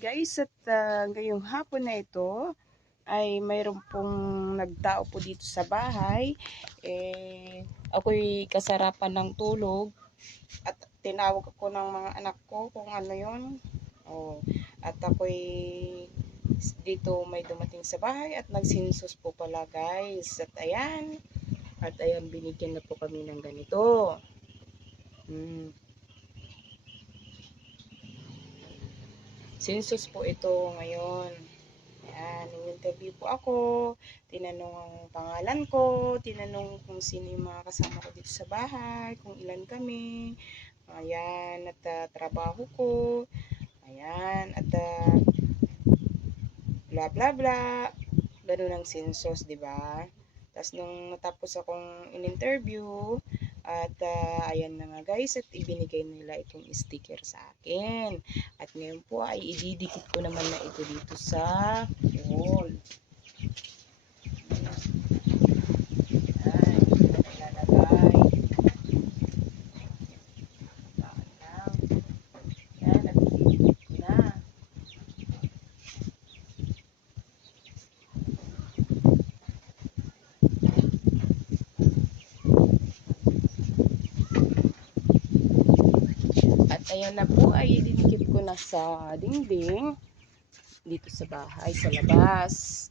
guys, at ngayong hapon na ito ay mayroon pong nagtao po dito sa bahay. Ako'y kasarapan ng tulog at tinawag ako ng mga anak ko kung ano yun. At ako'y dito may dumating sa bahay at nagsinsos po pala guys. At ayan, binigyan na po kami ng ganito. Census po ito ngayon. Ayan, in-interview po ako, tinanong ang pangalan ko, tinanong kung sino yung mga kasama ko dito sa bahay, kung ilan kami, ayan, at trabaho ko, ayan, at bla bla bla, ganun ang census, diba? Tapos nung natapos akong in-interview, at ayan na nga guys, at ibinigay nila itong sticker sa akin. At ngayon po ay ididikit ko naman na ito dito sa wall. Ayan, ilalagay. Ayan, at ididikit ko na. At ayan na po ay ididikit ko na sa dingding dito sa bahay, sa labas.